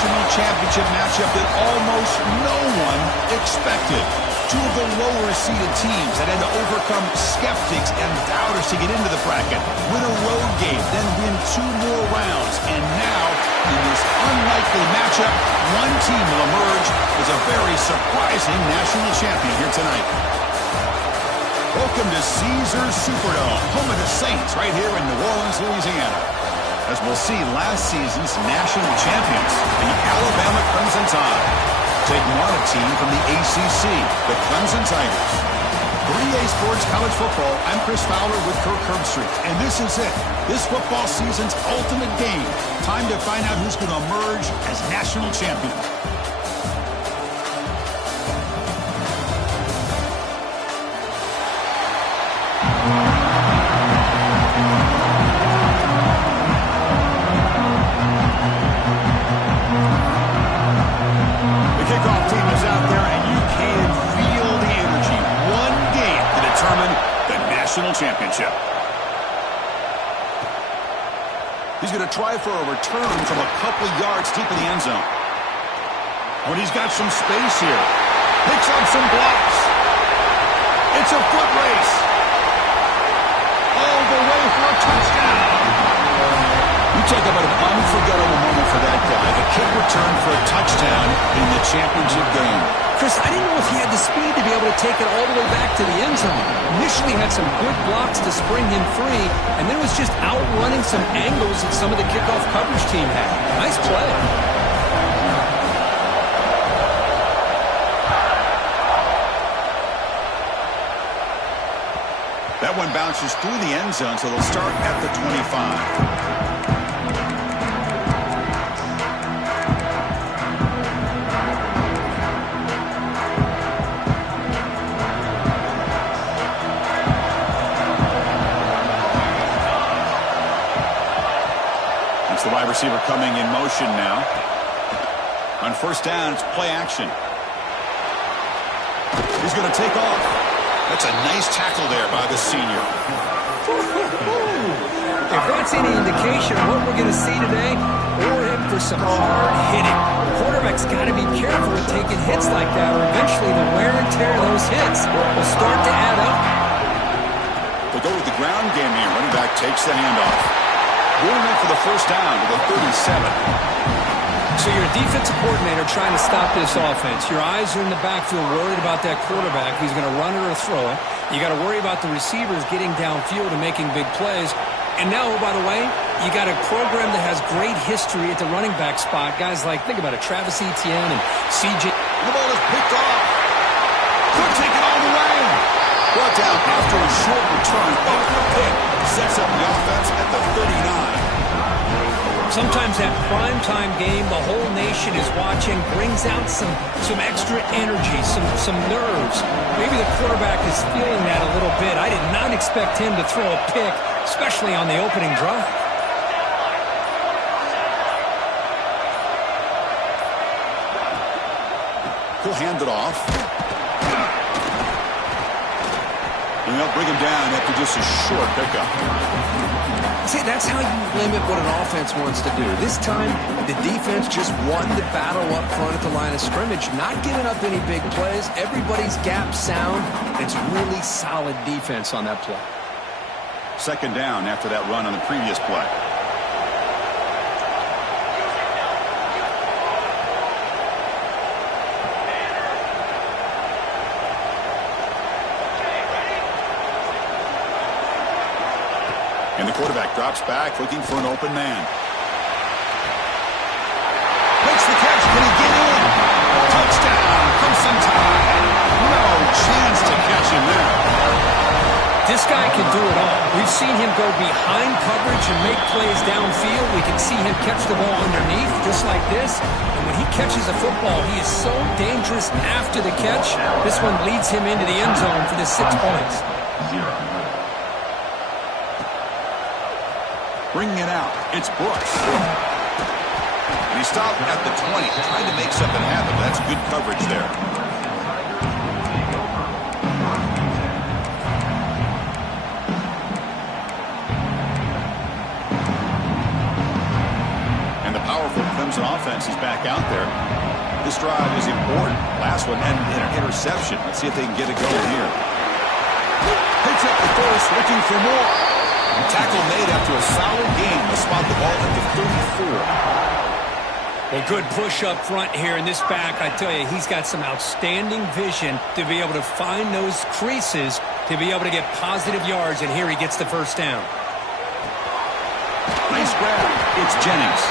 national championship matchup that almost no one expected. Two of the lower-seeded teams that had to overcome skeptics and doubters to get into the bracket, win a road game, then win 2 more rounds. And now, in this unlikely matchup, one team will emerge as a very surprising national champion here tonight. Welcome to Caesars Superdome, home of the Saints, right here in New Orleans, Louisiana. As we'll see last season's national champions, the Alabama Crimson Tide, taking on a team from the ACC, the Clemson Tigers. 3A Sports College Football, I'm Chris Fowler with Kirk Herbstreit, and this is it. This football season's ultimate game. Time to find out who's going to emerge as national champion. Championship. He's going to try for a return from a couple of yards deep in the end zone. But he's got some space here. Picks up some blocks. It's a foot race. All the way for a touchdown. You talk about an unforgettable moment for that guy. The kick return for a touchdown in the championship game. Chris, I didn't know if he had the speed to be able to take it all the way back to the end zone. Initially had some good blocks to spring him free, and then was just outrunning some angles that some of the kickoff coverage team had. Nice play. That one bounces through the end zone, so they'll start at the 25. The wide receiver coming in motion now. On first down, it's play action. He's going to take off. That's a nice tackle there by the senior. If that's any indication of what we're going to see today, we're in for some hard hitting. The quarterback's got to be careful with taking hits like that, or eventually the wear and tear of those hits will start to add up. They'll go with the ground game here. Running back takes the handoff. Going in for the first down to the 37. So you're a defensive coordinator trying to stop this offense. Your eyes are in the backfield worried about that quarterback who's going to run it or throw it. You got to worry about the receivers getting downfield and making big plays. And now, by the way, you got a program that has great history at the running back spot. Guys like, think about it, Travis Etienne and C.J. The ball is picked off. Could take it all the way. Brought down after a short return. Off the pick. Sets up the offense at the 39. Sometimes that primetime game, the whole nation is watching, brings out some extra energy, some nerves. Maybe the quarterback is feeling that a little bit. I did not expect him to throw a pick, especially on the opening drive. He'll hand it off. And they'll bring him down after just a short pickup. See, that's how you limit what an offense wants to do. This time, the defense just won the battle up front at the line of scrimmage, not giving up any big plays. Everybody's gap sound. It's really solid defense on that play. Second down after that run on the previous play. And the quarterback drops back, looking for an open man. Makes the catch. Can he get in? Touchdown, Clemson Tide. No chance to catch him there. This guy can do it all. We've seen him go behind coverage and make plays downfield. We can see him catch the ball underneath, just like this. And when he catches a football, he is so dangerous after the catch. This one leads him into the end zone for the 6 points. Bringing it out, it's Brooks. And he stopped at the 20, trying to make something happen, but that's good coverage there. And the power powerful Clemson offense is back out there. This drive is important. Last one and an interception. Let's see if they can get it going here. Picks up the first, looking for more. Tackle made after a solid game. They'll spot the ball at the 34. Well, good push up front here in this back. I tell you, he's got some outstanding vision to be able to find those creases to be able to get positive yards, and here he gets the first down. Nice grab. It's Jennings.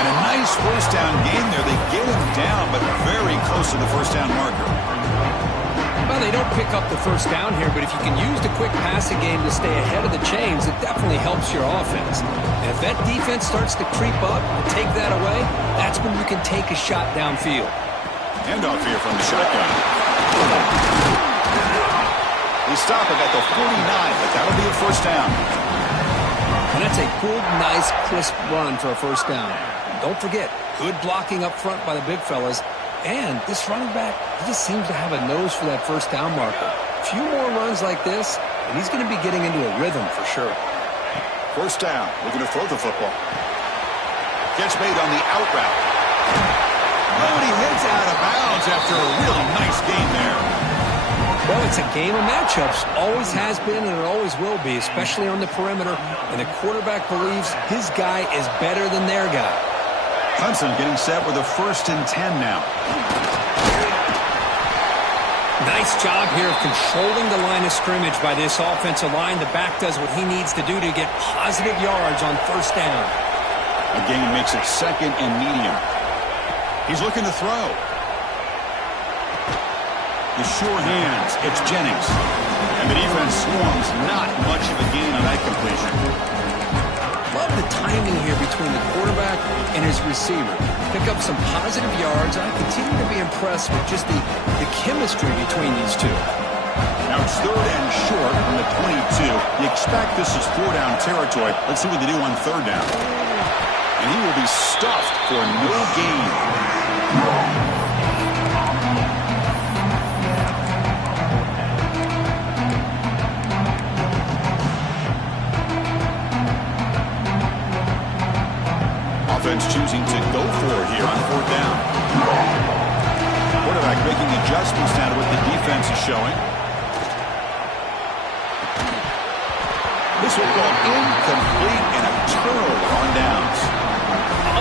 And a nice first down game there. They get him down, but very close to the first down marker. Well, they don't pick up the first down here, but if you can use the quick passing game to stay ahead of the chains, it definitely helps your offense. And if that defense starts to creep up and take that away, that's when you can take a shot downfield. Handoff here from the shotgun. They stop it at the 49, but that'll be a first down. And that's a good, nice, crisp run for a first down. Don't forget, good blocking up front by the big fellas. And this running back, he just seems to have a nose for that first down marker. A few more runs like this, and he's going to be getting into a rhythm for sure. First down, looking to throw the football. Catch made on the out route. Oh, and he heads out of bounds after a really nice game there. Well, it's a game of matchups. Always has been and it always will be, especially on the perimeter. And the quarterback believes his guy is better than their guy. Clemson getting set with a 1st and 10 now. Nice job here of controlling the line of scrimmage by this offensive line. The back does what he needs to do to get positive yards on first down. Again, makes it 2nd and medium. He's looking to throw. The sure hands. It's Jennings. And the defense swarms. Not much of a gain on that completion. Love the timing here between the quarterback and his receiver. Pick up some positive yards, and I continue to be impressed with just the chemistry between these two. Now it's 3rd and short from the 22. You expect this is 4-down territory. Let's see what they do on 3rd down. And he will be stuffed for no gain. Offense choosing to go for it here on 4th down. Quarterback making adjustments now to what the defense is showing. This will go incomplete and a turnover on downs.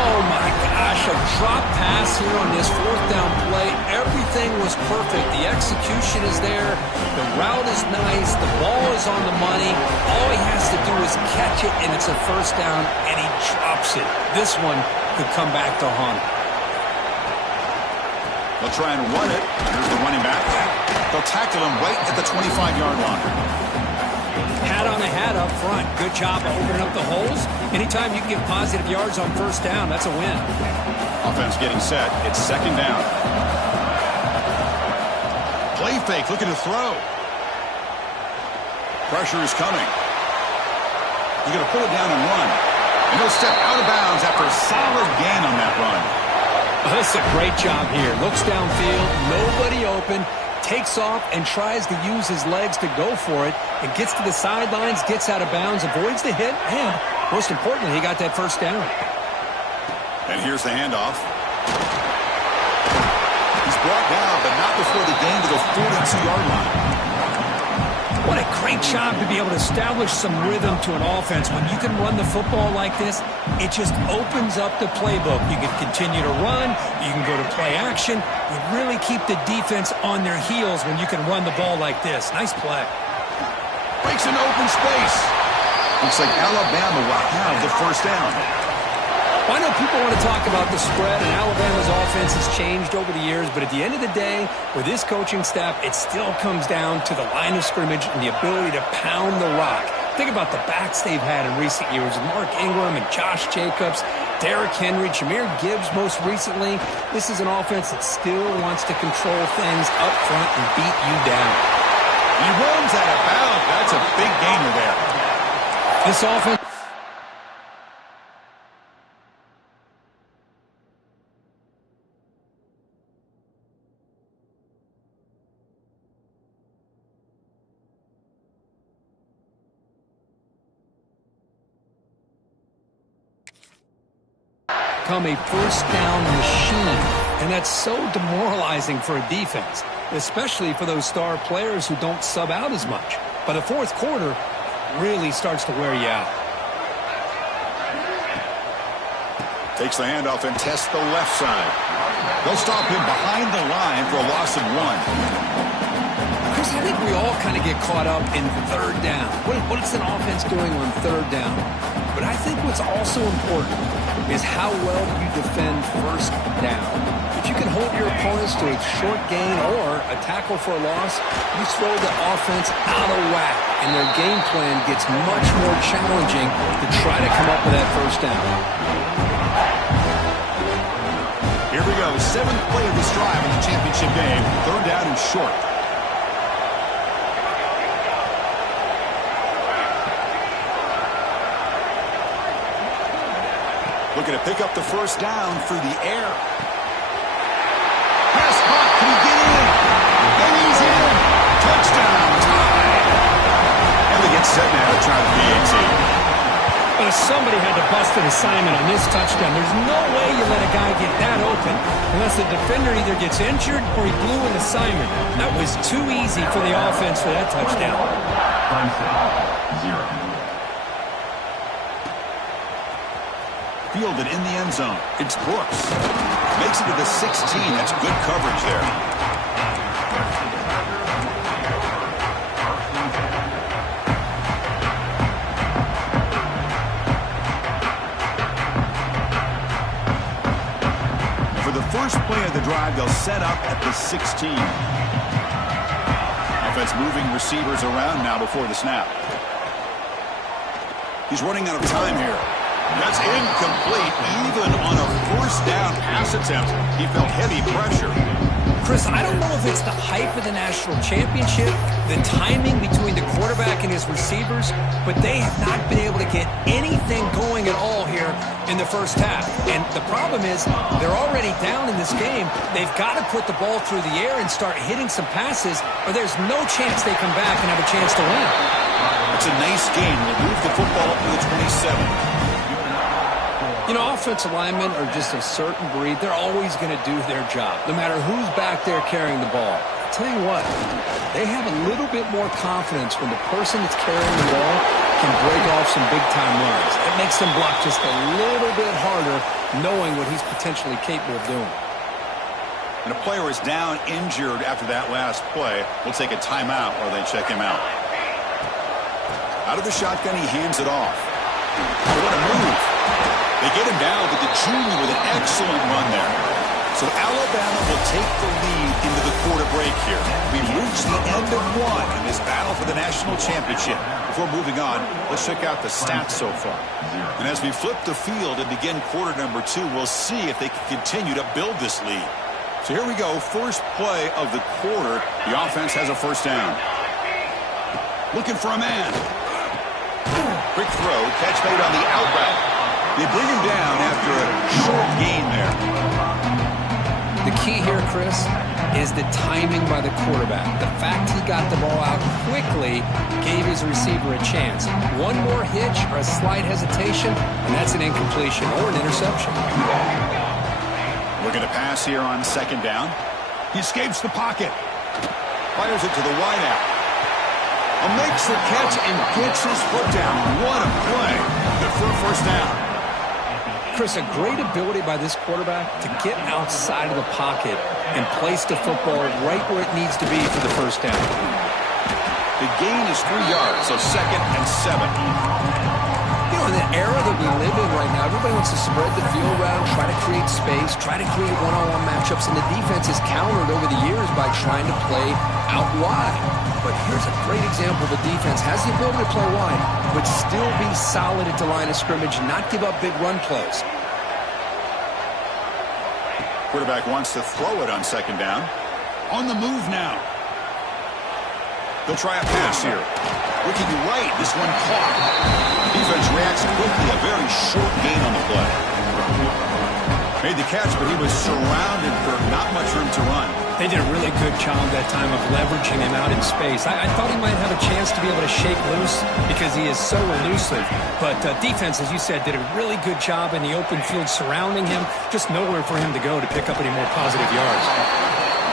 Oh my gosh, a drop pass here on this 4th down play. Everything was perfect. The execution is there. The route is nice. The ball is on the money. All he has to do is catch it, and it's a first down, and he drops it. This one could come back to haunt him. They'll try and run it. Here's the running back. They'll tackle him right at the 25-yard line. Hat on a hat up front. Good job of opening up the holes. Anytime you can get positive yards on first down, that's a win. Offense getting set. It's 2nd down. Play fake, looking to throw. Pressure is coming. He's going to pull it down and run. And he'll step out of bounds after a solid gain on that run. Oh, this is a great job here. Looks downfield, nobody open, takes off and tries to use his legs to go for it. It gets to the sidelines, gets out of bounds, avoids the hit, and most importantly, he got that first down. And here's the handoff. He's brought down, but not before the gain to the 42-yard line. What a great job to be able to establish some rhythm to an offense. When you can run the football like this, it just opens up the playbook. You can continue to run. You can go to play action. You really keep the defense on their heels when you can run the ball like this. Nice play. Breaks into open space. Looks like Alabama will have the first down. Well, I know people want to talk about the spread, and Alabama's offense has changed over the years, but at the end of the day, with this coaching staff, it still comes down to the line of scrimmage and the ability to pound the rock. Think about the backs they've had in recent years, Mark Ingram and Josh Jacobs, Derrick Henry, Jahmyr Gibbs most recently. This is an offense that still wants to control things up front and beat you down. He runs out of bounds. That's a big gainer there. This offense... become a first down machine. And that's so demoralizing for a defense, especially for those star players who don't sub out as much. By the fourth quarter, really starts to wear you out. Takes the handoff and tests the left side. They'll stop him behind the line for a loss of 1. Chris, I think we all kind of get caught up in third down. What is an offense doing on third down? But I think what's also important is how well you defend first down. If you can hold your opponents to a short gain or a tackle for a loss, you throw the offense out of whack, and their game plan gets much more challenging to try to come up with that first down. Here we go, 7th play of this drive in the championship game. Third down and short. Looking to pick up the first down through the air. Pass caught. Can he get in? And he's in. Touchdown. Tie. And they get set now to try the PAT. But if somebody had to bust an assignment on this touchdown, there's no way you let a guy get that open unless the defender either gets injured or he blew an assignment. That was too easy for the offense for that touchdown. 0. Fielded in the end zone. It's Brooks. Makes it to the 16. That's good coverage there. For the first play of the drive, they'll set up at the 16. Offense moving receivers around now before the snap. He's running out of time here. That's incomplete, even on a first down pass attempt. He felt heavy pressure. Chris, I don't know if it's the hype of the national championship, the timing between the quarterback and his receivers, but they have not been able to get anything going at all here in the first half. And the problem is they're already down in this game. They've got to put the ball through the air and start hitting some passes, or there's no chance they come back and have a chance to win. It's a nice game. We'll move the football up to the 27. You know, offensive linemen are just a certain breed. They're always going to do their job, no matter who's back there carrying the ball. I'll tell you what, they have a little bit more confidence when the person that's carrying the ball can break off some big-time runs. It makes them block just a little bit harder, knowing what he's potentially capable of doing. And a player is down injured after that last play. We'll take a timeout while they check him out. Out of the shotgun, he hands it off. What a move. They get him down, but the junior with an excellent run there. So Alabama will take the lead into the quarter break here. We've reached the end of one in this battle for the national championship. Before moving on, let's check out the stats so far. And as we flip the field and begin quarter number 2, we'll see if they can continue to build this lead. So here we go, first play of the quarter. The offense has a first down. Looking for a man. Quick throw, catch made on the out route. They bring him down after a short gain there. The key here, Chris, is the timing by the quarterback. The fact he got the ball out quickly gave his receiver a chance. One more hitch or a slight hesitation, and that's an incompletion or an interception. Looking to pass here on second down. He escapes the pocket. Fires it to the wideout. Makes the catch and gets his foot down. What a play. Good for a first down. Chris, a great ability by this quarterback to get outside of the pocket and place the football right where it needs to be for the first down. The gain is 3 yards, so 2nd and 7. You know, in the era that we live in right now, everybody wants to spread the field around, try to create space, try to create one-on-one matchups, and the defense is countered over the years by trying to play out wide. But here's a great example. The defense has the ability to play wide, but still be solid at the line of scrimmage and not give up big run plays. Quarterback wants to throw it on second down. On the move now. They'll try a pass here. Looking right, this one caught. Defense reacts quickly, a very short gain on the play. Made the catch, but he was surrounded for not much room to run. They did a really good job that time of leveraging him out in space. I thought he might have a chance to be able to shake loose because he is so elusive. But defense, as you said, did a really good job in the open field surrounding him. Just nowhere for him to go to pick up any more positive yards.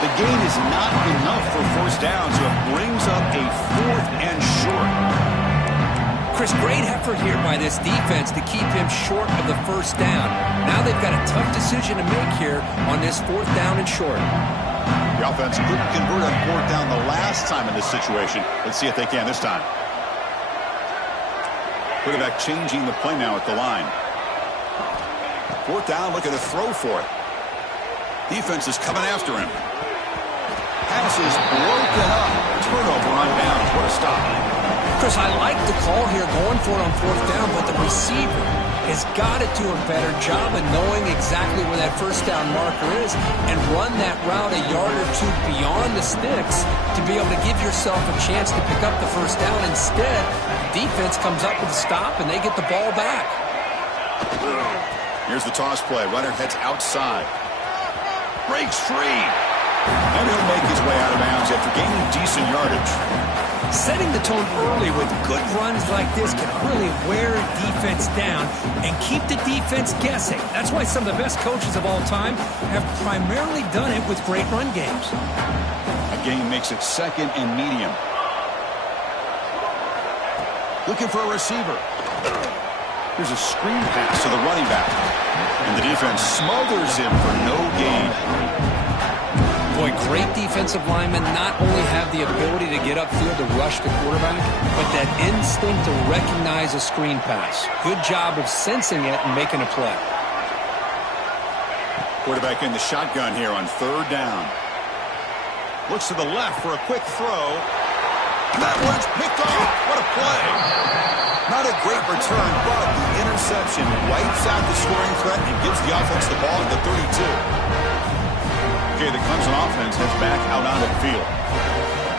The gain is not enough for first down, so it brings up a 4th and short. Chris, great effort here by this defense to keep him short of the first down. Now they've got a tough decision to make here on this 4th down and short. The offense couldn't convert on 4th down the last time in this situation. Let's see if they can this time. Quarterback changing the play now at the line. 4th down, looking to throw for it. Defense is coming after him. Pass is broken up. Turnover on down. What a stop. Chris, I like the call here going for it on 4th down, but the receiver has got to do a better job of knowing exactly where that first down marker is and run that route a yard or two beyond the sticks to be able to give yourself a chance to pick up the first down. Instead, the defense comes up with a stop and they get the ball back. Here's the toss play. Runner heads outside. Breaks free. And he'll make his way out of bounds after gaining decent yardage. Setting the tone early with good runs like this can really wear a defense down and keep the defense guessing. That's why some of the best coaches of all time have primarily done it with great run games. A gain makes it 2nd and medium. Looking for a receiver. Here's a screen pass to the running back. And the defense smothers him for no gain. Boy, great defensive linemen not only have the ability to get upfield to rush the quarterback, but that instinct to recognize a screen pass. Good job of sensing it and making a play. Quarterback in the shotgun here on 3rd down. Looks to the left for a quick throw. That one's picked off. What a play. Not a great return, but the interception wipes out the scoring threat and gives the offense the ball at the 32. Okay, the Clemson offense heads back out onto the field.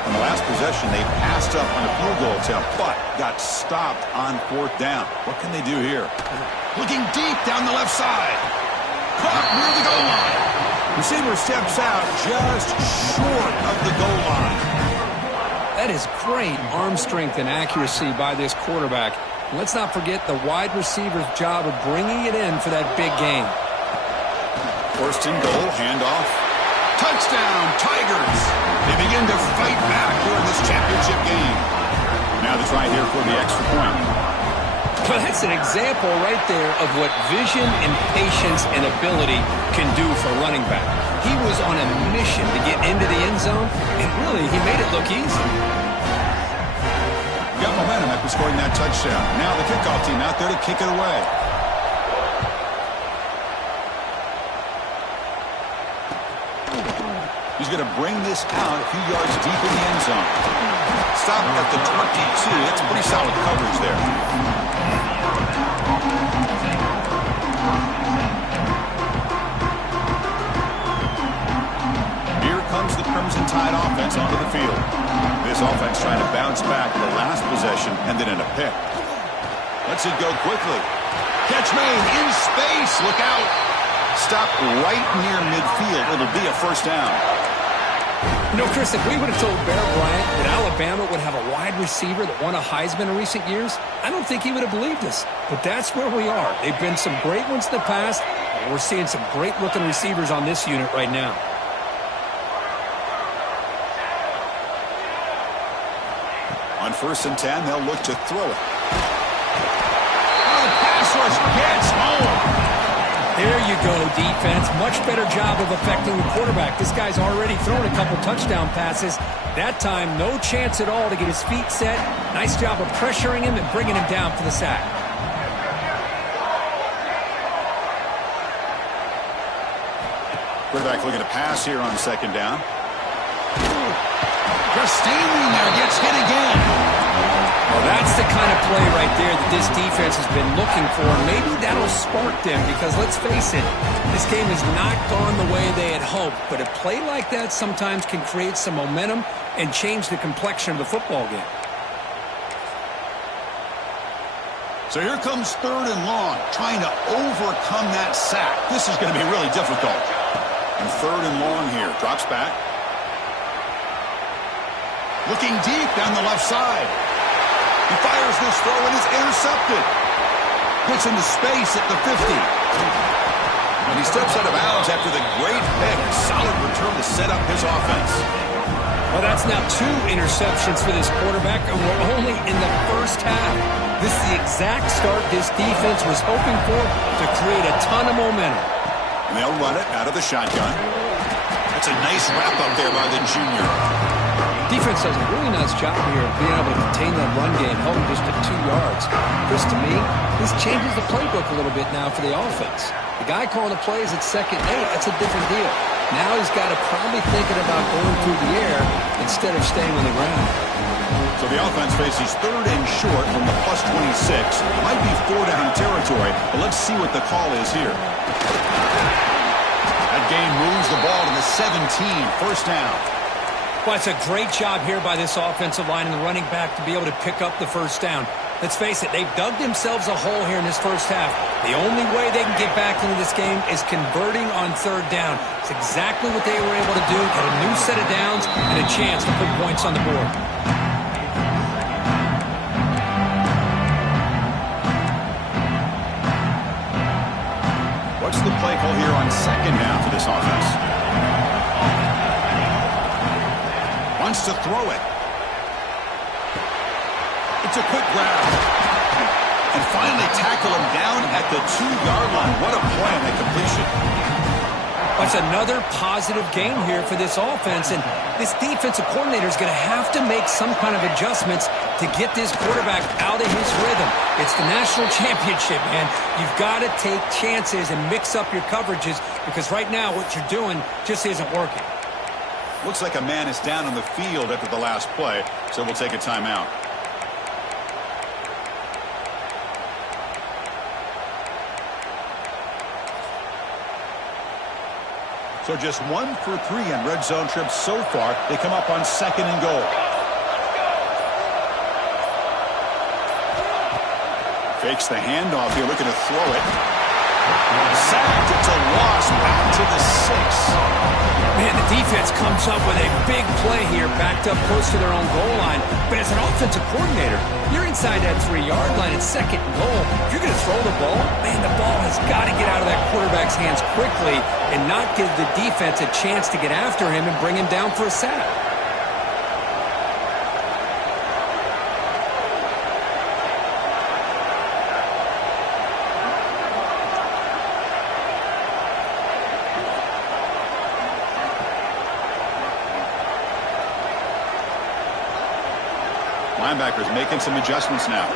On the last possession, they passed up on a field goal attempt, but got stopped on 4th down. What can they do here? Looking deep down the left side. Caught near the goal line. Receiver steps out just short of the goal line. That is great arm strength and accuracy by this quarterback. And let's not forget the wide receiver's job of bringing it in for that big gain. 1st and goal, handoff. Touchdown, Tigers. They begin to fight back here in this championship game. Now the try here for the extra point. Well, that's an example right there of what vision and patience and ability can do for a running back. He was on a mission to get into the end zone, and really, he made it look easy. Got momentum after scoring that touchdown. Now the kickoff team out there to kick it away. He's going to bring this out a few yards deep in the end zone. Stop at the 22. That's pretty solid coverage there. Here comes the Crimson Tide offense onto the field. This offense trying to bounce back the last possession, ended in a pick. Lets it go quickly. Catch made in space. Look out. Stop right near midfield. It'll be a first down. You know, Chris, if we would have told Bear Bryant that Alabama would have a wide receiver that won a Heisman in recent years, I don't think he would have believed us. But that's where we are. They've been some great ones in the past, and we're seeing some great-looking receivers on this unit right now. On 1st and 10, they'll look to throw it. Oh, pass rush gets home. There you go, defense. Much better job of affecting the quarterback. This guy's already thrown a couple touchdown passes. That time, no chance at all to get his feet set. Nice job of pressuring him and bringing him down for the sack. Quarterback looking to pass here on 2nd down. Just standing there, gets hit again. Well, that's the kind of play right there that this defense has been looking for. Maybe that'll spark them because, let's face it, this game has not gone the way they had hoped. But a play like that sometimes can create some momentum and change the complexion of the football game. So here comes 3rd and long, trying to overcome that sack. This is going to be really difficult. And 3rd and long here. Drops back. Looking deep down the left side. He fires this throw and is intercepted. Puts into space at the 50. And he steps out of bounds after the great pick. Solid return to set up his offense. Well, that's now 2 interceptions for this quarterback, and we're only in the first half. This is the exact start this defense was hoping for to create a ton of momentum. And they'll run it out of the shotgun. That's a nice wrap-up there by the junior. Defense does a really nice job here of being able to contain that run game, held him just to 2 yards. Chris, to me, this changes the playbook a little bit now for the offense. The guy calling the plays at 2nd and 8, that's a different deal. Now he's got to probably thinking about going through the air instead of staying on the ground. So the offense faces 3rd and short from the +26. It might be 4-down territory, but let's see what the call is here. That gain moves the ball to the 17, 1st down. Well, it's a great job here by this offensive line and the running back to be able to pick up the 1st down. Let's face it, they've dug themselves a hole here in this first half. The only way they can get back into this game is converting on 3rd down. It's exactly what they were able to do. Get a new set of downs and a chance to put points on the board. What's the play call here on 2nd down for this offense? Wants to throw it. It's a quick grab. And finally tackle him down at the 2-yard line. What a play on that completion. That's another positive game here for this offense. And this defensive coordinator is going to have to make some kind of adjustments to get this quarterback out of his rhythm. It's the national championship, man. You've got to take chances and mix up your coverages because right now what you're doing just isn't working. Looks like a man is down on the field after the last play, so we'll take a timeout. So just 1 for 3 on red zone trips so far. They come up on 2nd and goal. Fakes the handoff here, looking to throw it. Sacked, it's a loss, back to the 6. Man, the defense comes up with a big play here, backed up close to their own goal line. But as an offensive coordinator, you're inside that 3-yard line at 2nd and goal. If you're going to throw the ball, man, the ball has got to get out of that quarterback's hands quickly and not give the defense a chance to get after him and bring him down for a sack. Linebackers making some adjustments now.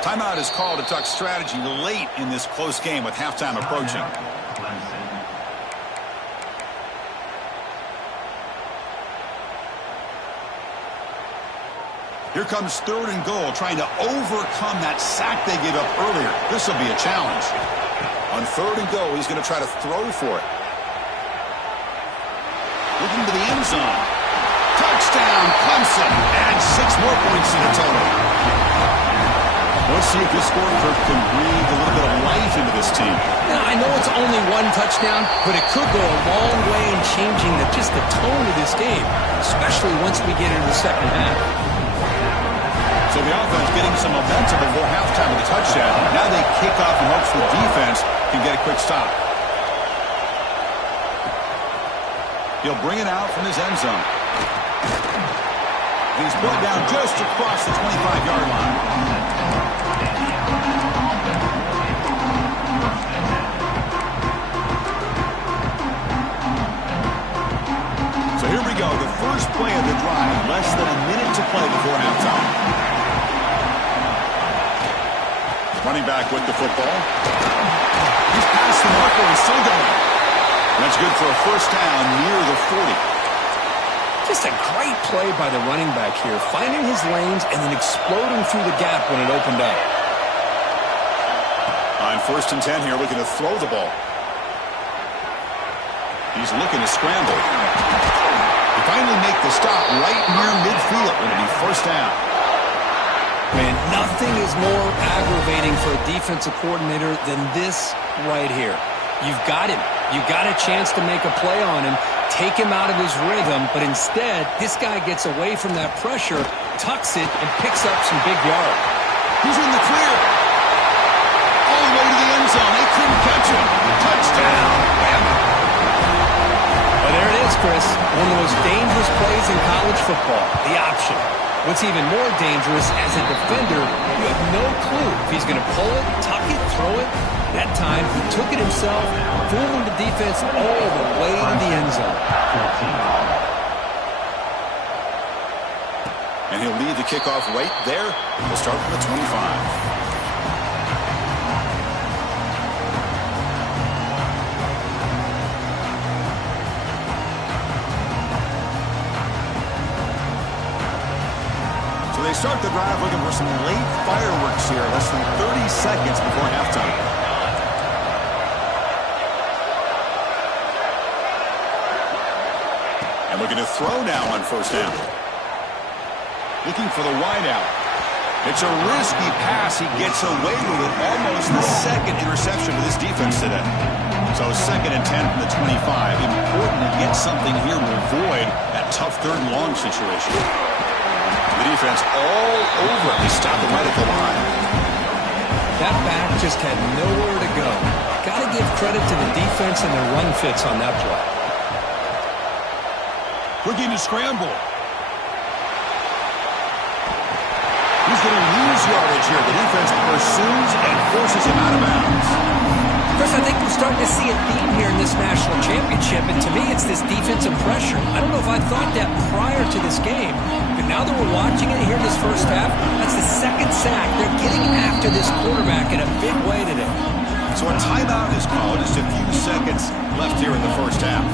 Timeout is called to talk strategy late in this close game with halftime approaching. Here comes 3rd and goal, trying to overcome that sack they gave up earlier. This will be a challenge. On 3rd and goal, he's going to try to throw for it. Looking to the end zone. Touchdown, Clemson. Add 6 more points to the total. Let's see if this scorecard can breathe a little bit of life into this team. Now, I know it's only 1 touchdown, but it could go a long way in changing just the tone of this game, especially once we get into the second half. So the offense getting some momentum before halftime with a touchdown. Now they kick off in hopes the defense can get a quick stop. He'll bring it out from his end zone. He's brought down just across the 25-yard line. So here we go, the first play of the drive, less than a minute to play before halftime. Running back with the football. He's past the marker and still going. That's good for a 1st down near the 40. Just a great play by the running back here, finding his lanes and then exploding through the gap when it opened up. On 1st and 10 here, looking to throw the ball. He's looking to scramble. They finally make the stop right near midfield. It'll be 1st down. Man, nothing is more aggravating for a defensive coordinator than this right here. You've got him. You've got a chance to make a play on him, take him out of his rhythm, but instead, this guy gets away from that pressure, tucks it, and picks up some big yards. He's in the clear. All the way to the end zone. They couldn't catch him. Touchdown. Well, there it is, Chris. One of the most dangerous plays in college football, the option. What's even more dangerous, as a defender, you have no clue if he's going to pull it, tuck it, throw it. That time, he took it himself, fooling the defense all the way to the end zone. And he'll lead the kickoff right there. We'll start from the 25. They start the drive looking for some late fireworks here, less than 30 seconds before halftime. And looking to throw now on first down. Looking for the wideout. It's a risky pass. He gets away with it. Almost the second interception of this defense today. So 2nd and 10 from the 25. Important to get something here to avoid that tough 3rd and long situation. The defense all over it. They stop him right at the line. That back just had nowhere to go. Got to give credit to the defense and their run fits on that play. Looking to scramble. He's going to lose yardage here. The defense pursues and forces him out of bounds. Chris, I think we're starting to see a theme here in this national championship, and to me it's this defensive pressure. I don't know if I thought that prior to this game, but now that we're watching it here in this first half, that's the 2nd sack. They're getting after this quarterback in a big way today. So a timeout is called. Just a few seconds left here in the first half.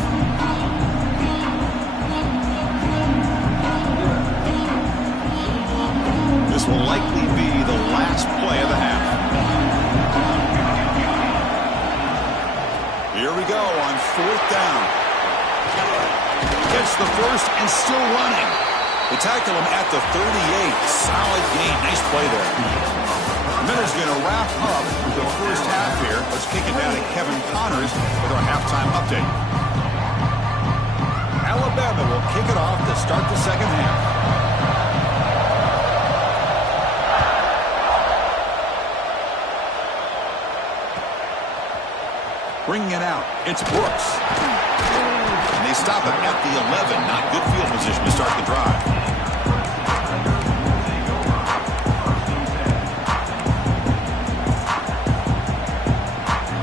This will likely be the last play of the half. Here we go on 4th down. Gets the first and still running. They tackle him at the 38. Solid gain. Nice play there. Miller's going to wrap up the first half here. Let's kick it down to Kevin Connors with our halftime update. Alabama will kick it off to start the second half. Bringing it out, it's Brooks. And they stop it at the 11. Not good field position to start the drive.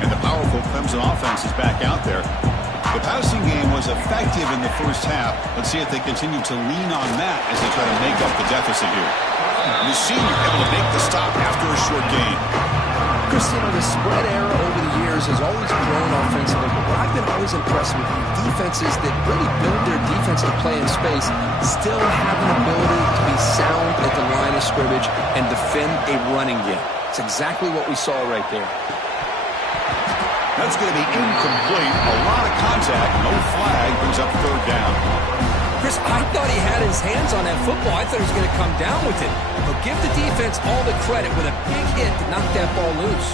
And the powerful Clemson offense is back out there. The passing game was effective in the first half. Let's see if they continue to lean on that as they try to make up the deficit here. The senior able to make the stop after a short gain. Chris, the spread era over the years has always grown offensively, but what I've been always impressed with defenses that really build their defensive play in space still have an ability to be sound at the line of scrimmage and defend a running game. It's exactly what we saw right there. That's going to be incomplete. A lot of contact. No flag. Brings up 3rd down. Chris, I thought he had his hands on that football. I thought he was going to come down with it. But give the defense all the credit with a big hit to knock that ball loose.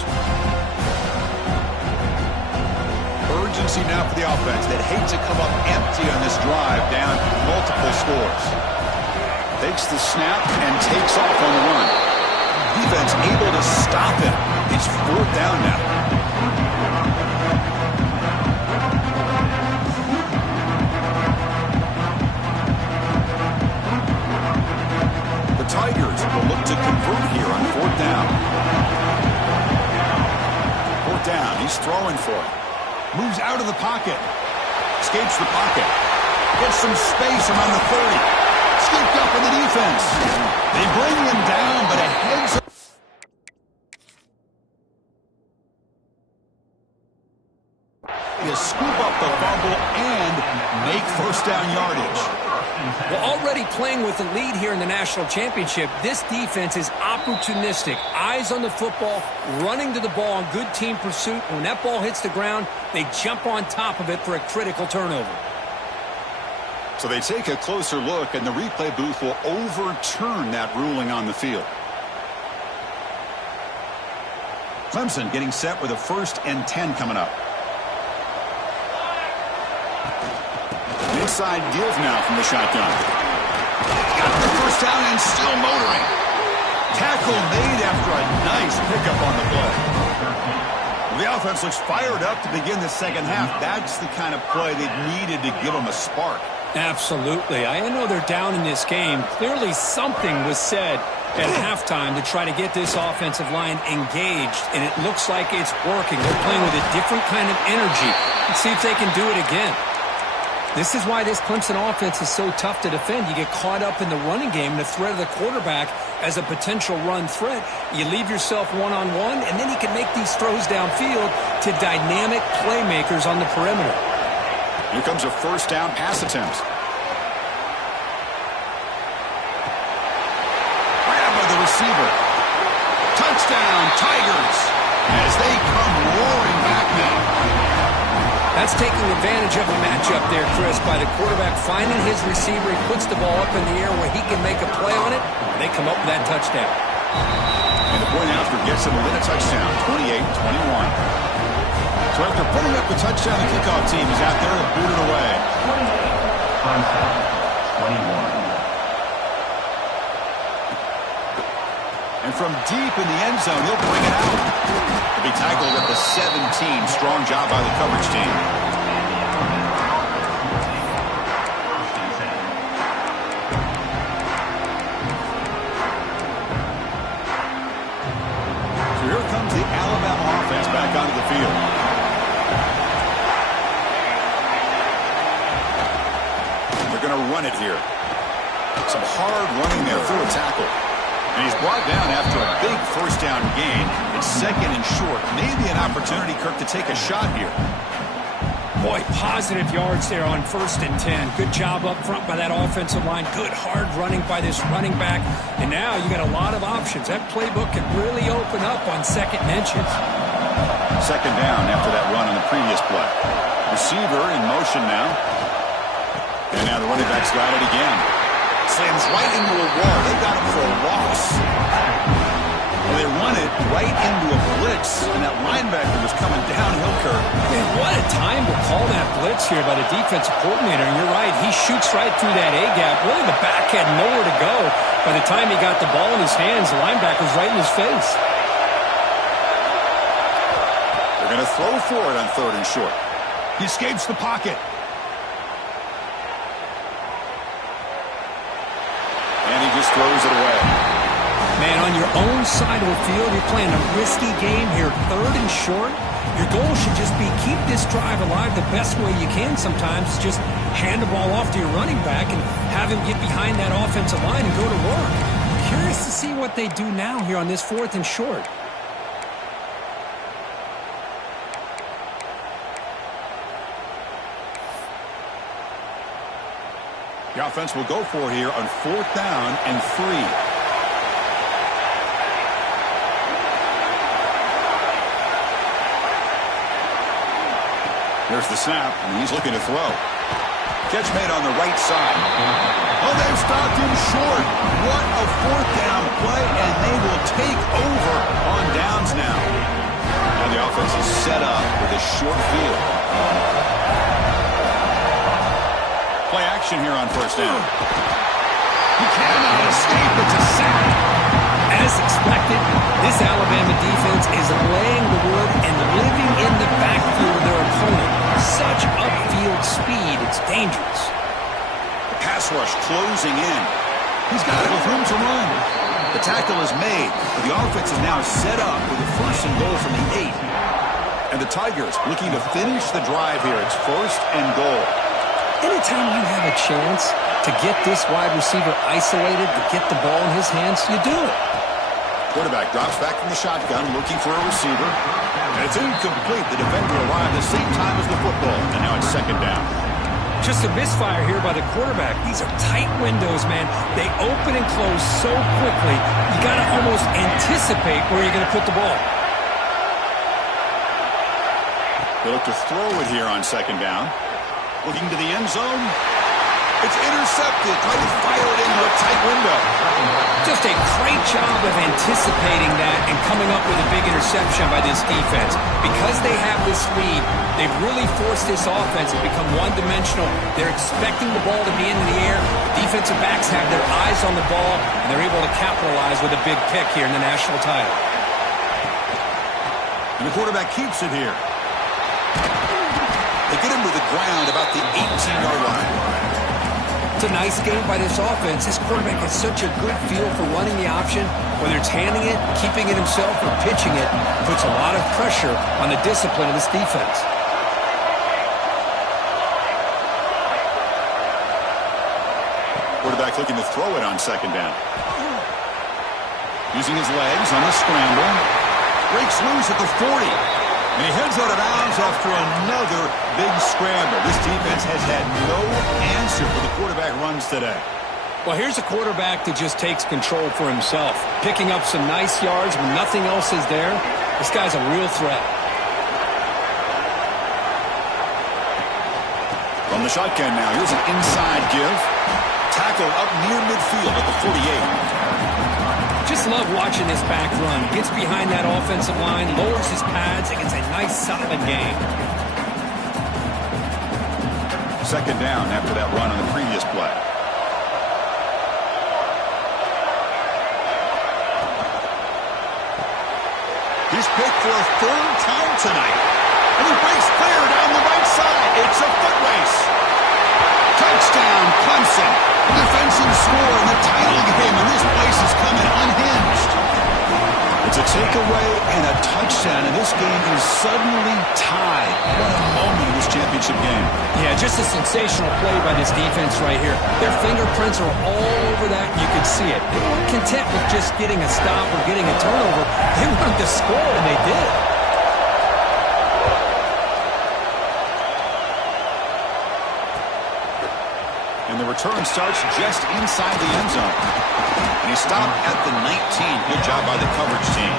Urgency now for the offense. They'd hate to come up empty on this drive, down multiple scores. Takes the snap and takes off on the run. Defense able to stop him. It's 4th down now. Tigers will look to convert here on 4th down. 4th down, he's throwing for it. Moves out of the pocket. Escapes the pocket. Gets some space around the 30. Scooped up in the defense. They bring him down, but a heads up. To scoop up the fumble and make 1st down yardage. Well, already playing with the lead here in the national championship, this defense is opportunistic. Eyes on the football, running to the ball in good team pursuit. When that ball hits the ground, they jump on top of it for a critical turnover. So they take a closer look, and the replay booth will overturn that ruling on the field. Clemson getting set with a 1st and 10 coming up. Inside deals now from the shotgun. Got the first down and still motoring. Tackle made after a nice pickup on the play. The offense looks fired up to begin the second half. That's the kind of play they needed to give them a spark. Absolutely. I know they're down in this game. Clearly something was said at halftime to try to get this offensive line engaged, and it looks like it's working. They're playing with a different kind of energy. Let's see if they can do it again. This is why this Clemson offense is so tough to defend. You get caught up in the running game and the threat of the quarterback as a potential run threat. You leave yourself one-on-one, and then you can make these throws downfield to dynamic playmakers on the perimeter. Here comes a 1st down pass attempt. Grab by the receiver. Touchdown, Tigers, as they come roaring back now. That's taking advantage of a matchup there, Chris, by the quarterback finding his receiver. He puts the ball up in the air where he can make a play on it, and they come up with that touchdown. And the point after gets him with a touchdown, 28-21. So after putting up the touchdown, the kickoff team is out there to boot it away. 21. And from deep in the end zone, he'll bring it out. He'll be tackled at the 17. Strong job by the coverage team. So here comes the Alabama offense back onto the field. They're going to run it here. Some hard running there through a tackle. And he's brought down after a big 1st down gain. It's 2nd and short. Maybe an opportunity, Kirk, to take a shot here. Boy, positive yards there on 1st and 10. Good job up front by that offensive line. Good hard running by this running back. And now you got a lot of options. That playbook can really open up on 2nd and inches. 2nd down after that run on the previous play. Receiver in motion now. And now the running back's got it again. Slams right into a wall. They got him for a loss. Well, they run it right into a blitz, and that linebacker was coming downhill, Kirk. Man, what a time to call that blitz here by the defensive coordinator. And you're right, he shoots right through that A-gap. Really, the back had nowhere to go. By the time he got the ball in his hands, the linebacker's right in his face. They're going to throw for it on 3rd and short. He escapes the pocket. And he just throws it away. Man, on your own side of the field, you're playing a risky game here. 3rd and short. Your goal should just be keep this drive alive the best way you can sometimes. Just hand the ball off to your running back and have him get behind that offensive line and go to work. Curious to see what they do now here on this 4th and short. The offense will go for here on 4th down and 3. There's the snap, and he's looking to throw. Catch made on the right side. Oh, they've stopped him short. What a 4th down play, and they will take over on downs now. Now the offense is set up with a short field. Play action here on 1st down. He cannot escape. It's a sack. As expected, this Alabama defense is laying the wood and living in the backfield of their opponent. Such upfield speed, it's dangerous. The pass rush closing in. He's got it with room to run. The tackle is made, but the offense is now set up with a 1st and goal from the 8. And the Tigers looking to finish the drive here. It's 1st and goal. Anytime you have a chance to get this wide receiver isolated, to get the ball in his hands, you do it. Quarterback drops back from the shotgun, looking for a receiver. And it's incomplete. The defender arrived at the same time as the football. And now it's 2nd down. Just a misfire here by the quarterback. These are tight windows, man. They open and close so quickly. You got to almost anticipate where you're going to put the ball. They look to throw it here on 2nd down. Looking to the end zone. It's intercepted. Trying to fire it into a tight window. Just a great job of anticipating that and coming up with a big interception by this defense. Because they have this lead, they've really forced this offense to become one-dimensional. They're expecting the ball to be in the air. The defensive backs have their eyes on the ball, and they're able to capitalize with a big pick here in the national title. And the quarterback keeps it here. They get him to the ground about the 18-yard line. It's a nice game by this offense. This quarterback has such a good feel for running the option. Whether it's handing it, keeping it himself, or pitching it, puts a lot of pressure on the discipline of this defense. Quarterback looking to throw it on second down. Using his legs on the scramble. Breaks loose at the 40. And he heads out of bounds after another big scramble. This defense has had no answer for the quarterback runs today. Well, here's a quarterback that just takes control for himself. Picking up some nice yards when nothing else is there. This guy's a real threat. From the shotgun now, here's an inside give. Tackle up near midfield at the 48. Just love watching this back run. Gets behind that offensive line, lowers his pads, and gets a nice, solid gain. Second down after that run on the previous play. He's picked for a third time tonight. And he breaks clear down the right side. It's a foot race. Touchdown, Clemson. Defensive score in the title game, and this place is coming unhinged. It's a takeaway and a touchdown, and this game is suddenly tied. What a moment in this championship game. Yeah, just a sensational play by this defense right here. Their fingerprints are all over that. You could see it. They weren't content with just getting a stop or getting a turnover. They wanted to score, and they did. And the return starts just inside the end zone. And he stopped at the 19. Good job by the coverage team.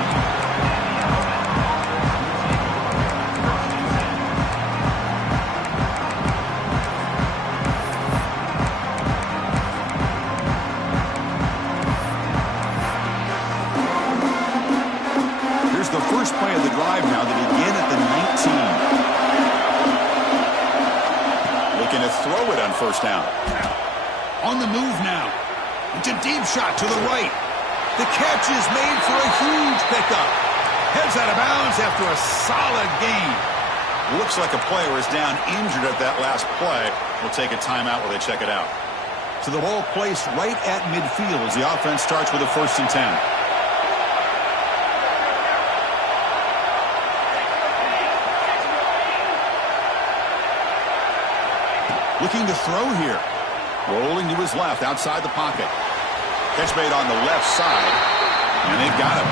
Here's the first play of the drive now. They begin at the 19. Looking to throw it on first down. On the move now. It's a deep shot to the right. The catch is made for a huge pickup. Heads out of bounds after a solid gain. Looks like a player is down injured at that last play. We'll take a timeout while they check it out. So the ball placed right at midfield as the offense starts with a 1st and 10. Looking to throw here. Rolling to his left, outside the pocket. Catch made on the left side, and they've got him.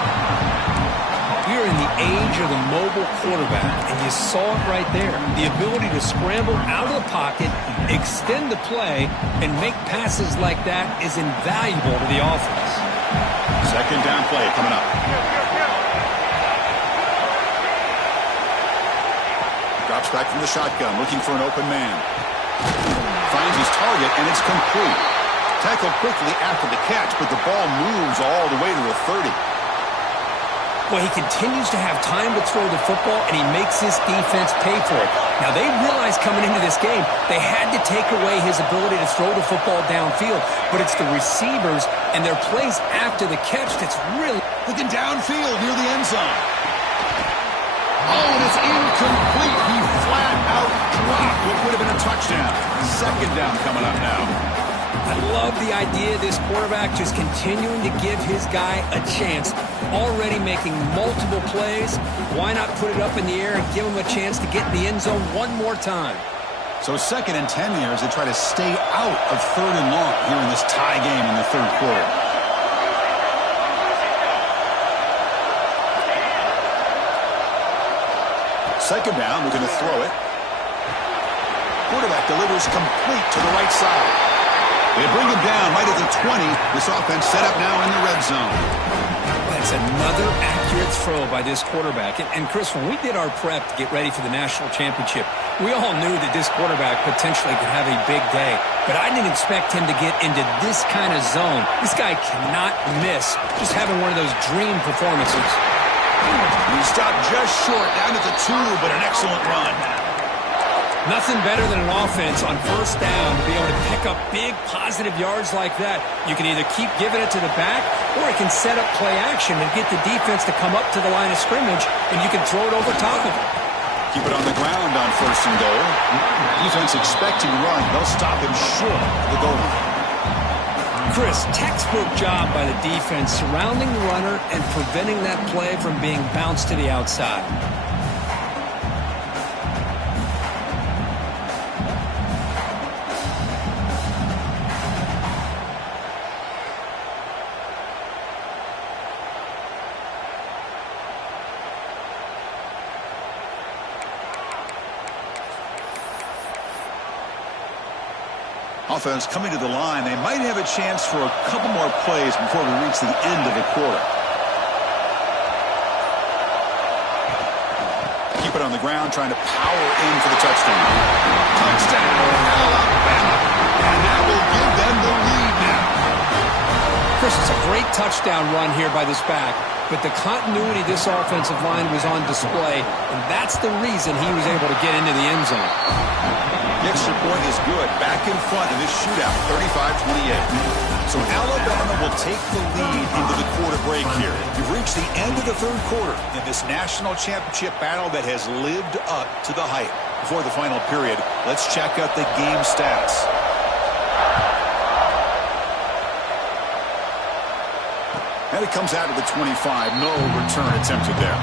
We're in the age of the mobile quarterback, and you saw it right there. The ability to scramble out of the pocket, extend the play, and make passes like that is invaluable to the offense. Second down play coming up. Drops back from the shotgun, looking for an open man. Finds his target, and it's complete. Tackled quickly after the catch, but the ball moves all the way to the 30. Well, he continues to have time to throw the football, and he makes his defense pay for it. Now, they realized coming into this game, they had to take away his ability to throw the football downfield, but it's the receivers and their plays after the catch that's really... Looking downfield near the end zone. Oh, and it's incomplete. He flat out dropped what would have been a touchdown. Second down coming up now. I love the idea of this quarterback just continuing to give his guy a chance. Already making multiple plays. Why not put it up in the air and give him a chance to get in the end zone one more time? So 2nd and 10 here as they try to stay out of 3rd and long here in this tie game in the 3rd quarter. Second down, we're going to throw it. Quarterback delivers complete to the right side. They bring him down right at the 20. This offense set up now in the red zone. That It's another accurate throw by this quarterback. And Chris, when we did our prep to get ready for the national championship, we all knew that this quarterback potentially could have a big day. But I didn't expect him to get into this kind of zone. This guy cannot miss. Just having one of those dream performances. He stopped just short, down at the 2, but an excellent run. Nothing better than an offense on first down to be able to pick up big positive yards like that. You can either keep giving it to the back, or it can set up play action and get the defense to come up to the line of scrimmage, and you can throw it over top of it. Keep it on the ground on 1st and goal. Defense expecting run. They'll stop him short of the goal line. Chris, textbook job by the defense surrounding the runner and preventing that play from being bounced to the outside. Offense coming to the line. They might have a chance for a couple more plays before we reach the end of the quarter. Keep it on the ground, trying to power in for the touchdown. Touchdown, Alabama. And that will give them the lead now. Chris, it's a great touchdown run here by this back, but the continuity of this offensive line was on display, and that's the reason he was able to get into the end zone. The extra point is good. Back in front in this shootout, 35-28. So Alabama will take the lead into the quarter break here. You've reached the end of the 3rd quarter in this national championship battle that has lived up to the hype. Before the final period, let's check out the game stats. And it comes out of the 25. No return attempted there.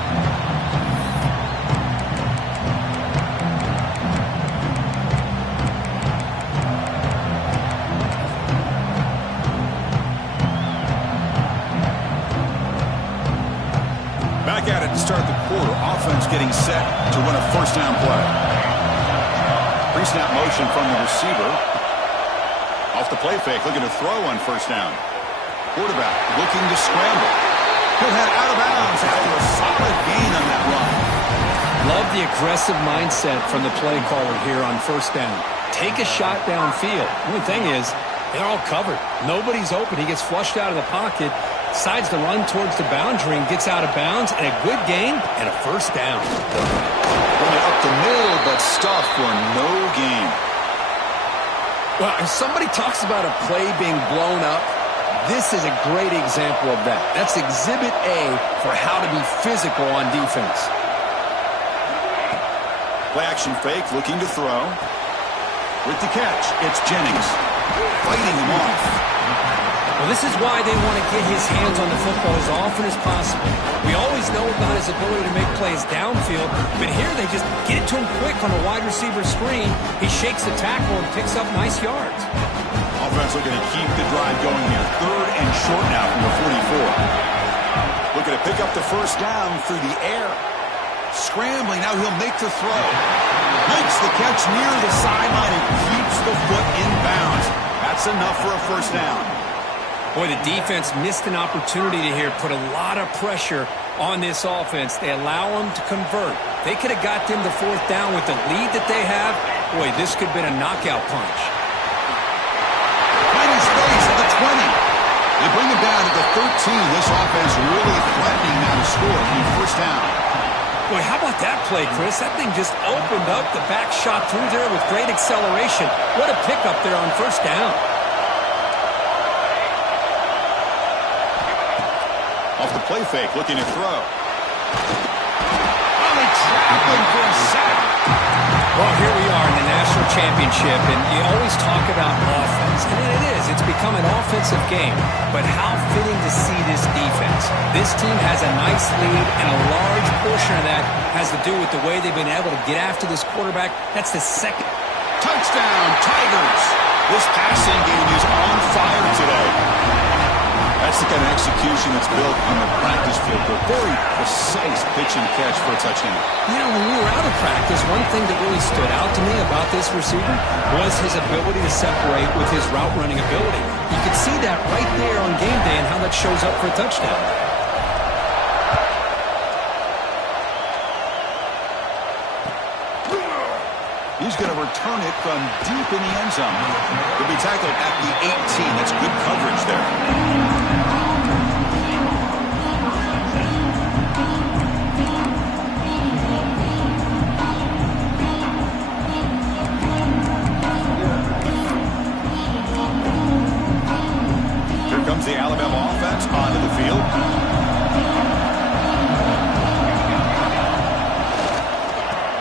Back at it to start the quarter. Offense getting set to run a 1st down play. Pre-snap motion from the receiver. Off the play fake, looking to throw on 1st down. Quarterback looking to scramble. He'll head out of bounds after a solid gain on that run. Love the aggressive mindset from the play caller here on 1st down. Take a shot downfield. The only thing is, they're all covered. Nobody's open. He gets flushed out of the pocket, decides to run towards the boundary and gets out of bounds, and a good gain and a 1st down. Running up the middle, but stuff for no gain. Well, if somebody talks about a play being blown up, this is a great example of that. That's exhibit A for how to be physical on defense. Play action fake, looking to throw. With the catch, it's Jennings. Fighting him off. Well, this is why they want to get his hands on the football as often as possible. We always know about his ability to make plays downfield, but here they just get it to him quick on a wide receiver screen. He shakes the tackle and picks up nice yards. Offense looking to keep the drive going here. 3rd and short now from the 44. Looking to pick up the 1st down through the air. Scrambling, now he'll make the throw. Makes the catch near the sideline and keeps the foot in bounds. That's enough for a 1st down. Boy, the defense missed an opportunity to here put a lot of pressure on this offense. They allow them to convert. They could have got them the 4th down with the lead that they have. Boy, this could have been a knockout punch. Find his face at the 20. They bring him down to the 13. This offense really threatening now to score on 1st down. Boy, how about that play, Chris? That thing just opened up. The back shot through there with great acceleration. What a pickup there on 1st down. Off the play fake, looking to throw. Only traveling for a sack. Well, here we are in the national championship, and you always talk about offense. And it is. It's become an offensive game. But how fitting to see this defense. This team has a nice lead, and a large portion of that has to do with the way they've been able to get after this quarterback. That's the 2nd. Touchdown, Tigers. This passing game is on fire today. That's the kind of execution that's built on the practice field. A very precise pitch and catch for a touchdown. You know, when we were out of practice, one thing that really stood out to me about this receiver was his ability to separate with his route running ability. You could see that right there on game day and how that shows up for a touchdown. He's going to return it from deep in the end zone. He'll be tackled at the 18. That's good coverage there. Comes the Alabama offense onto the field.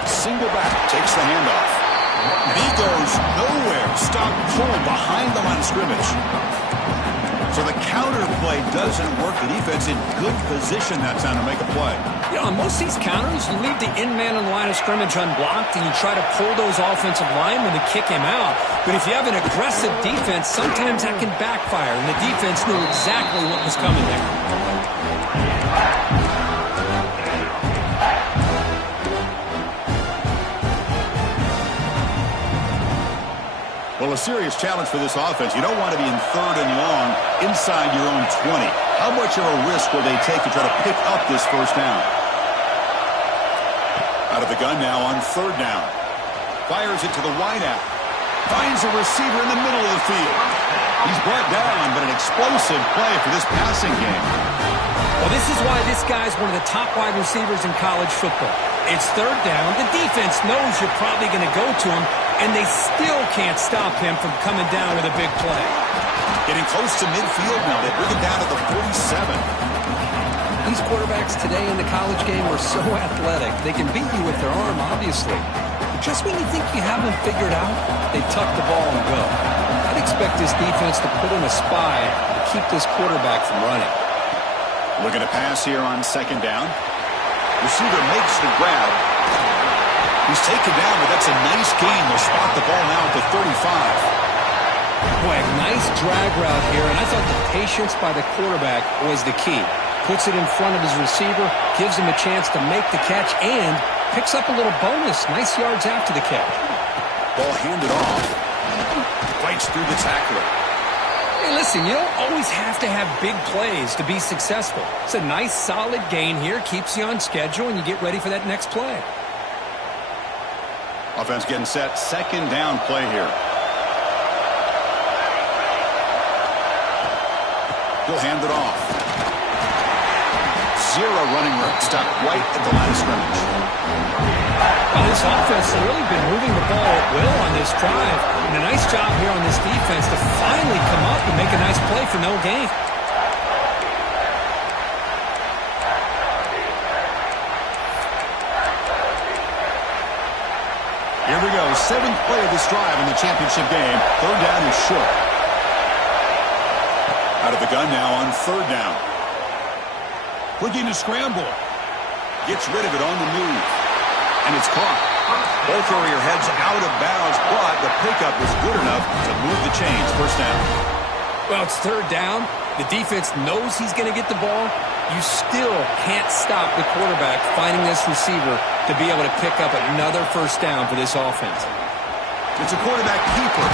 Single back, takes the handoff. And he goes nowhere. Stop pulled behind the line of scrimmage. So the counter play doesn't work. The defense in good position that time to make a play. You know, on most of these counters, you leave the in man on the line of scrimmage unblocked, and you try to pull those offensive linemen to kick him out. But if you have an aggressive defense, sometimes that can backfire, and the defense knew exactly what was coming there. Well, a serious challenge for this offense. You don't want to be in 3rd and long inside your own 20. How much of a risk will they take to try to pick up this first down? Out of the gun now on 3rd down. Fires it to the wideout. Finds a receiver in the middle of the field. He's brought down, but an explosive play for this passing game. Well, this is why this guy's one of the top wide receivers in college football. It's 3rd down. The defense knows you're probably going to go to him, and they still can't stop him from coming down with a big play. Getting close to midfield now. They bring it down to the 47. These quarterbacks today in the college game are so athletic. They can beat you with their arm, obviously. But just when you think you have them figured out, they tuck the ball and go. I'd expect this defense to put in a spy to keep this quarterback from running. Looking to pass here on 2nd down. Receiver makes the grab. He's taken down, but that's a nice gain. They'll spot the ball now at the 35. Boy, nice drag route here, and I thought the patience by the quarterback was the key. Puts it in front of his receiver, gives him a chance to make the catch, and picks up a little bonus. Nice yards after the catch. Ball handed off. Fights through the tackler. Hey, listen, you don't always have to have big plays to be successful. It's a nice, solid gain here. Keeps you on schedule, and you get ready for that next play. Offense getting set. 2nd down play here. He'll hand it off. 0 running room. Stuck right at the line of scrimmage. Well, this offense has really been moving the ball at will on this drive. And a nice job here on this defense to finally come up and make a nice play for no gain. Here we go. 7th play of this drive in the championship game. 3rd down is short. Out of the gun now on 3rd down. Looking to scramble. Gets rid of it on the move. And it's caught. Ball carrier heads out of bounds, but the pickup was good enough to move the chains. 1st down. Well, it's 3rd down. The defense knows he's going to get the ball. You still can't stop the quarterback finding this receiver to be able to pick up another 1st down for this offense. It's a quarterback keeper.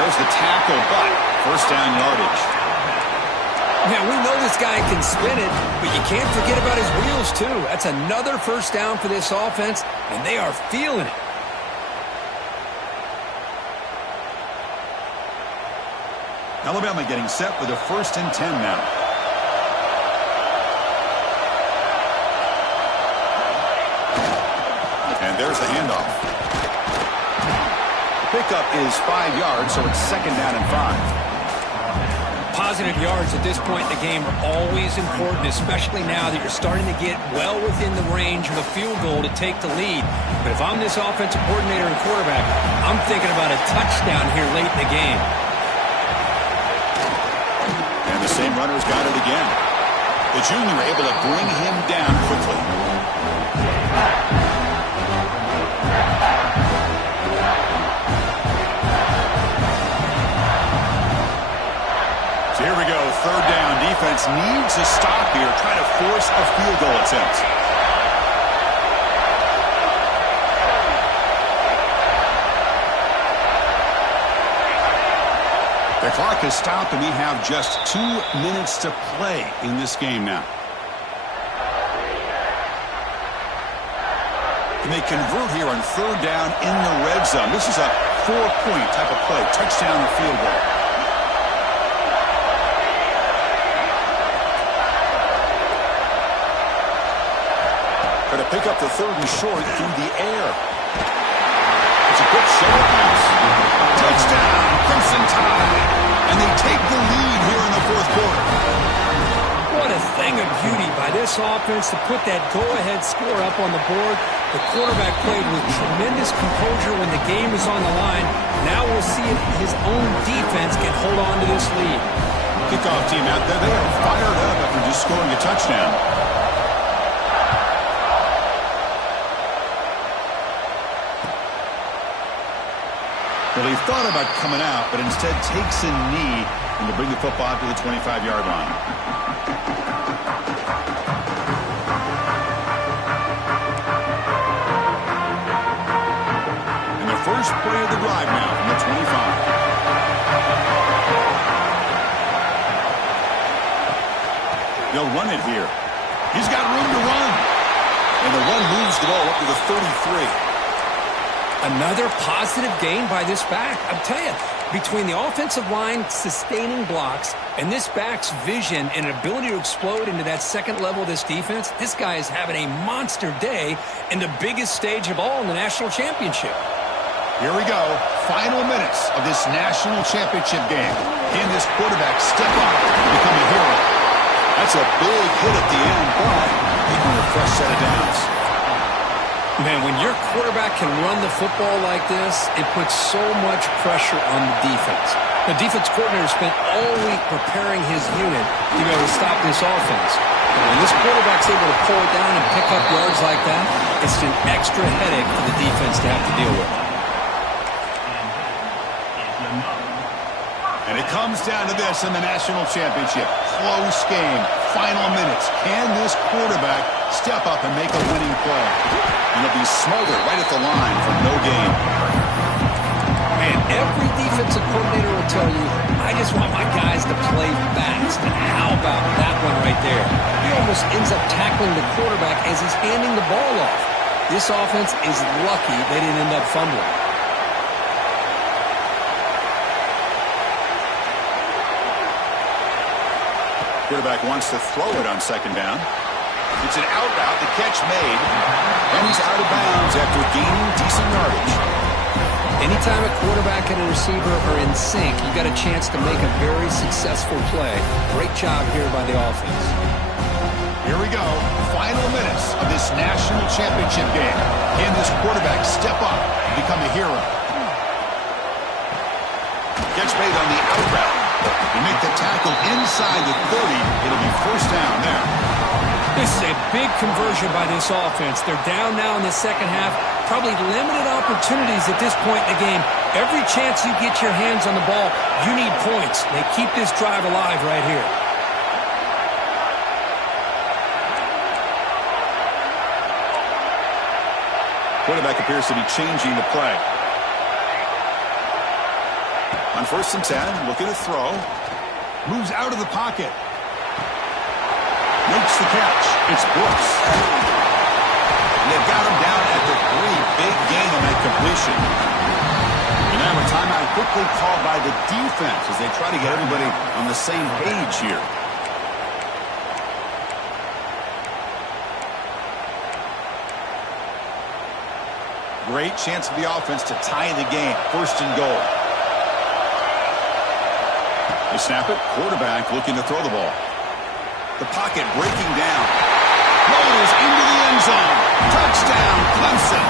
There's the tackle, but 1st down yardage. Yeah, we know this guy can spin it, but you can't forget about his wheels, too. That's another 1st down for this offense, and they are feeling it. Alabama getting set for the 1st and 10 now. And there's the handoff. The pickup is 5 yards, so it's 2nd down and 5. Positive yards at this point in the game are always important, especially now that you're starting to get well within the range of a field goal to take the lead. But if I'm this offensive coordinator and quarterback, I'm thinking about a touchdown here late in the game. And the same runner's got it again. The junior able to bring him down quickly. So here we go, 3rd down. Defense needs a stop here, trying to force a field goal attempt. The clock has stopped, and we have just 2 minutes to play in this game now. And they convert here on third down in the red zone. This is a 4-point type of play. Touchdown or field goal. Try to pick up the third and short through the air. It's a quick shoulder pass. Touchdown, Clemson Tide. And they take the lead here in the fourth quarter. What a thing of beauty by this offense to put that go-ahead score up on the board. The quarterback played with tremendous composure when the game was on the line. Now we'll see if his own defense can hold on to this lead. Kickoff team out there, they are fired up after just scoring a touchdown. Well, he thought about coming out, but instead takes a knee and to bring the football to the 25-yard line. And the first play of the drive now from the 25. They'll run it here. He's got room to run. And the run moves the ball up to the 33. Another positive gain by this back. I'm telling you, between the offensive line sustaining blocks and this back's vision and ability to explode into that second level of this defense, this guy is having a monster day in the biggest stage of all in the national championship. Here we go. Final minutes of this national championship game. Can this quarterback step up and become a hero? That's a big hit at the end, but even with a fresh set of downs. Man, when your quarterback can run the football like this, it puts so much pressure on the defense. The defense coordinator spent all week preparing his unit to be able to stop this offense. And when this quarterback's able to pull it down and pick up yards like that, it's an extra headache for the defense to have to deal with. And it comes down to this in the national championship. Close game. Final minutes. Can this quarterback step up and make a winning play? And he'll be smothered right at the line for no gain. Man, every defensive coordinator will tell you, I just want my guys to play fast. And how about that one right there? He almost ends up tackling the quarterback as he's handing the ball off. This offense is lucky they didn't end up fumbling. Quarterback wants to throw it on second down. It's an out route, the catch made, and he's out of bounds after gaining decent yardage. Anytime a quarterback and a receiver are in sync, you got a chance to make a very successful play. Great job here by the offense. Here we go. Final minutes of this national championship game. Can this quarterback step up and become a hero? Catch made on the out route. They make the tackle inside the 30. It'll be first down there. This is a big conversion by this offense. They're down now in the second half. Probably limited opportunities at this point in the game. Every chance you get your hands on the ball, you need points. They keep this drive alive right here. Quarterback appears to be changing the play. On 1st and 10, looking to throw. Moves out of the pocket. Makes the catch. It's Brooks. And they've got him down at the 3. Big gain on that completion. And now a timeout quickly called by the defense as they try to get everybody on the same page here. Great chance for the offense to tie the game. 1st and goal. They snap it. Quarterback looking to throw the ball. The pocket breaking down. Rolls into the end zone. Touchdown, Clemson.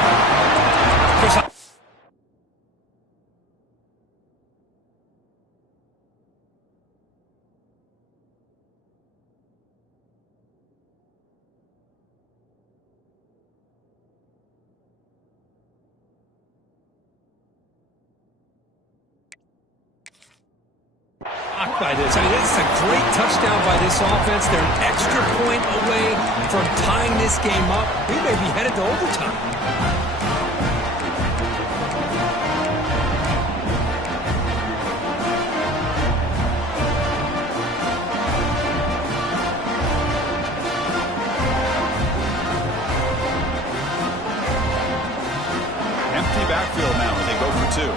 By this. I mean, this is a great touchdown by this offense. They're an extra point away from tying this game up. We may be headed to overtime. backfield now as they go for two.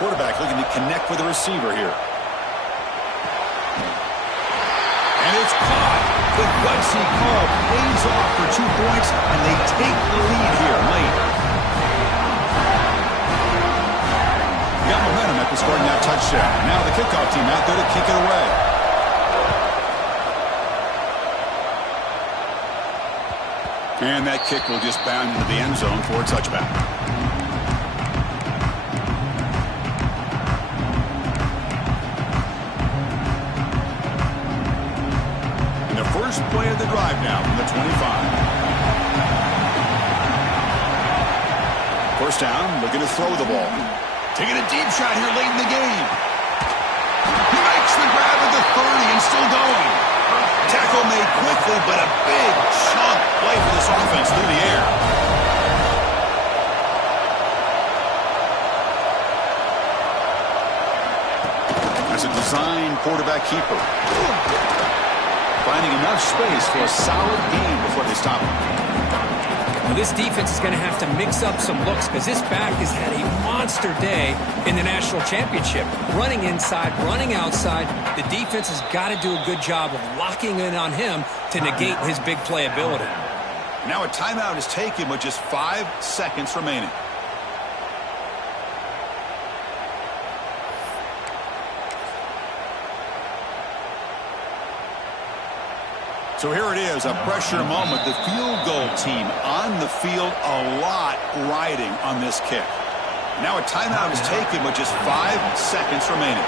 Quarterback looking to connect with the receiver here. And it's caught. The gutsy call pays off for 2 points, and they take the lead here late. Got momentum after scoring that touchdown. Now the kickoff team out there to kick it away. And that kick will just bound into the end zone for a touchback. And the first play of the drive now from the 25. First down, looking to throw the ball. Taking a deep shot here late in the game. He makes the grab at the 30 and still going. Tackle made quickly, but a big chunk play for this offense through the air. That's a design quarterback keeper. Finding enough space for a solid gain before they stop him. Well, this defense is going to have to mix up some looks because this back has had a monster day in the national championship. Running inside, running outside. The defense has got to do a good job of locking in on him to negate his big playability. Now a timeout is taken with just 5 seconds remaining. So here it is, a pressure moment. The field goal team on the field, a lot riding on this kick. Now a timeout is taken with just 5 seconds remaining.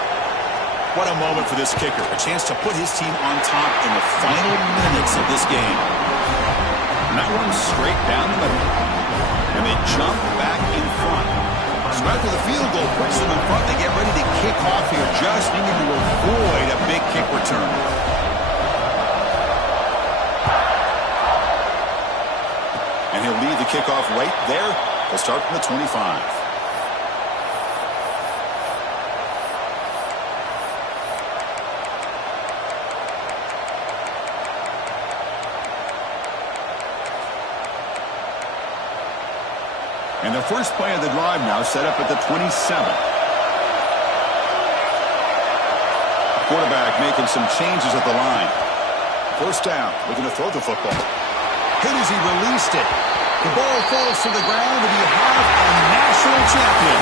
What a moment for this kicker. A chance to put his team on top in the final minutes of this game. And that one straight down the middle. And they jump back in front. So after the field goal puts them in front, they get ready to kick off here, just needing to avoid a big kick return. And he'll leave the kickoff right there. They'll start from the 25. And the first play of the drive now set up at the 27. Quarterback making some changes at the line. First down, looking to throw the football. Hit as he released it. The ball falls to the ground, and you have a national champion.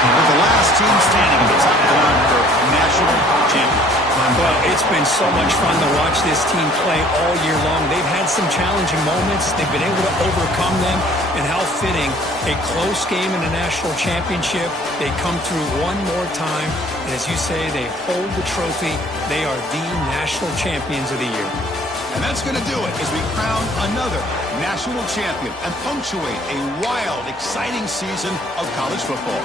With the last team standing at the top of the line for national champions. Well, it's been so much fun to watch this team play all year long. They've had some challenging moments. They've been able to overcome them. And how fitting, a close game in a national championship. They come through one more time. And as you say, they hold the trophy. They are the national champions of the year. And that's going to do it as we crown another national champion and punctuate a wild, exciting season of college football.